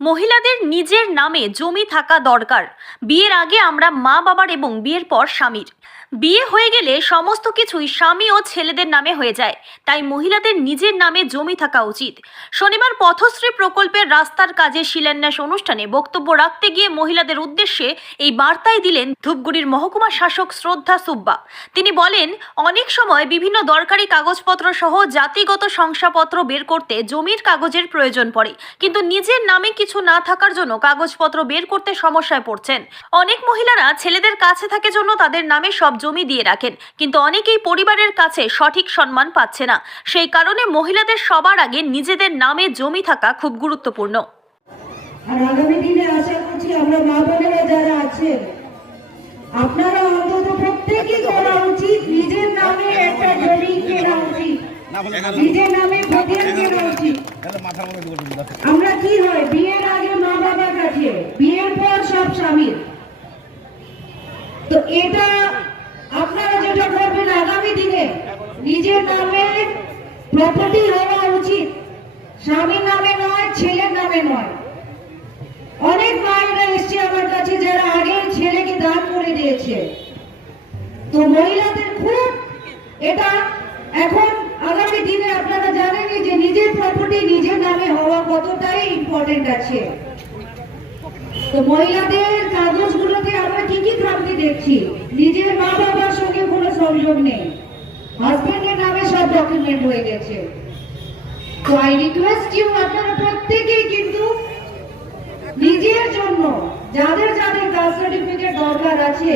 মহিলাদের নিজের নামে জমি থাকা দরকার। বিয়ের আগে আমরা মা বাবার এবং বিয়ের পর স্বামীর। বিয়ে হয়ে গেলে সমস্ত কিছুই স্বামী ও ছেলেদের নামে হয়ে যায়। তাই মহিলাদের নিজের নামে জমি থাকা উচিত। শনিবার পথশ্রী প্রকল্পের রাস্তার কাজে শিলান্যাস অনুষ্ঠানে বক্তব্য রাখতে গিয়ে মহিলাদের উদ্দেশ্যে এই বার্তাই দিলেন ধূপগুড়ির মহকুমা শাসক শ্রদ্ধা সুব্বা। তিনি বলেন, অনেক সময় বিভিন্ন দরকারি কাগজপত্র সহ জাতিগত শংসাপত্র বের করতে জমির কাগজের প্রয়োজন পড়ে। কিন্তু নিজের নামে কিছু না থাকার জন্য কাগজপত্র বের করতে সমস্যায় পড়ছেন। অনেক মহিলারা ছেলেদের কাছে থাকে জন্য তাদের নামে সব জমি দিয়ে রাখেন। কিন্তু অনেকেই পরিবারের কাছে সঠিক সম্মান পাচ্ছে না। সেই কারণে মহিলাদের সবার আগে নিজেদের নামে জমি থাকা খুব গুরুত্বপূর্ণ। আর আগামী দিনে আশা করছি আমরা মা বোনেরা যারা আছেন, আপনারা অন্তত প্রত্যেকই করা উচিত, নিজের নামে একটা জমি কেনা উচিত। নিজের নামে কেনা উচিত। আমরা কি হয়, বিয়ের আগে মা কাছে, বিয়ের পর সব স্বামীর। তো এটা আপনারা যেটা করবেন আগামী দিনে নিজের নামে প্রপার্টি হওয়া উচিত। স্বামীর নামে নয়, ছেলের নামে নয়। অনেক মায়েরা এসছে আমার কাছে যারা আগে ছেলেকে দান করে দিয়েছে। তো মহিলাদের খুব এটা এখন আগামী দিনে আপনারা জানেনই যে নিজের প্রপার্টি নিজের নামে হওয়া কতটাই ইম্পর্টেন্ট আছে। তো মহিলাদের কাগজগুলোতে আমরা কি কি খামতি দেখছি? নিজের মা বাবার সঙ্গে কোনো সংযোগ নেই। হাজবেন্ডের নামে সব ডকুমেন্ট হয়ে গেছে। তো আই রিকোয়েস্ট ইউ আপনারা প্রত্যেকেই কিন্তু নিজের জন্য যাদের যাদের কাস্ট সার্টিফিকেট দরকার আছে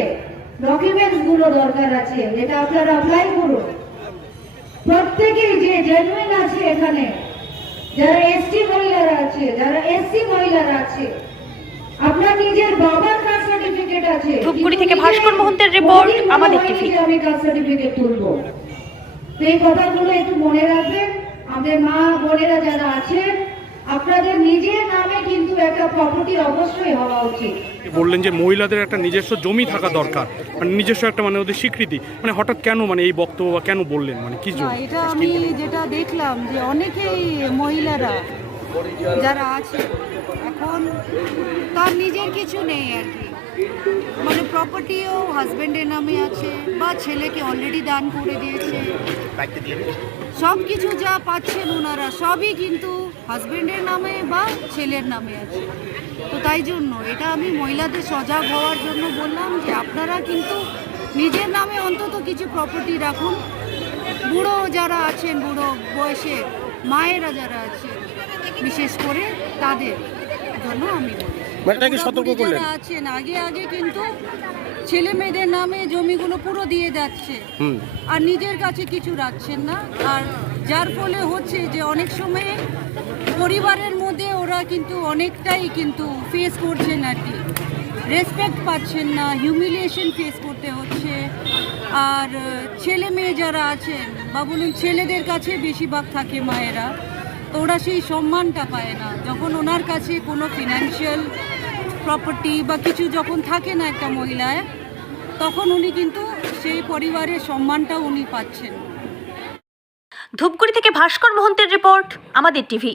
ডকুমেন্টসগুলো দরকার আছে এটা আপনারা অ্যাপ্লাই করুন। প্রত্যেকেই যে জেনুইন আছে এখানে যারা এসটি মহিলারা আছে যারা এসসি মহিলারা আছে আপনার নিজের বাবার কাস্ট সার্টিফিকেট আছে। ধূপগুড়ি থেকে ভাস্কর মোহন্তের রিপোর্ট, আমাদের টিভি। আমি কাস্ট সার্টিফিকেট তুলবো। তো এই কথাগুলো একটু মনে রাখবেন। আমাদের মা বোনেরা যারা আছেন আপনাদের নিজের নামে কিন্তু একটা প্রপার্টি অবশ্যই হওয়া উচিত। বললেন যে মহিলাদের একটা নিজস্ব জমি থাকা দরকার মানে নিজস্ব একটা মানে ওদের স্বীকৃতি। মানে হঠাৎ কেন মানে এই বক্তব্য বা কেন বললেন? মানে কি জন্য এটা আমি যেটা দেখলাম যে অনেকেই মহিলারা যারা আছে এখন তার নিজের কিছু নেই আর কি। মানে প্রপার্টিও হাজবেন্ডের নামে আছে বা ছেলেকে অলরেডি দান করে দিয়েছে। সব কিছু যা পাচ্ছেন ওনারা, সবই কিন্তু হাজবেন্ডের নামে বা ছেলের নামে আছে। তো তাই জন্য এটা আমি মহিলাদের সজাগ হওয়ার জন্য বললাম যে আপনারা কিন্তু নিজের নামে অন্তত কিছু প্রপার্টি রাখুন। বুড়ো যারা আছেন, বুড়ো বয়সে, মায়েরা যারা আছে বিশেষ করে তাদের জন্য আমি বলি। সতর্ক করলেন? আছেন আগে আগে কিন্তু ছেলে মেয়েদের নামে জমিগুলো পুরো দিয়ে যাচ্ছে। আর নিজের কাছে কিছু রাখছেন না। আর যার ফলে হচ্ছে যে অনেক সময়ে পরিবারের মধ্যে ওরা কিন্তু অনেকটাই কিন্তু ফেস করছেন আর কি। রেসপেক্ট পাচ্ছেন না হিউমিলিয়েশন ফেস করতে হচ্ছে। আর ছেলে মেয়ে যারা আছেন বা বলুন ছেলেদের কাছে বেশিরভাগ থাকে মায়েরা তো ওরা সেই সম্মানটা পায় না। যখন ওনার কাছে কোনো ফিনান্সিয়াল প্রপার্টি বা কিছু যখন থাকে না একটা মহিলায়, তখন উনি কিন্তু সেই পরিবারের সম্মানটা উনি পাচ্ছেন। ধূপগুড়ি থেকে ভাস্কর মহন্তের রিপোর্ট, আমাদের টিভি।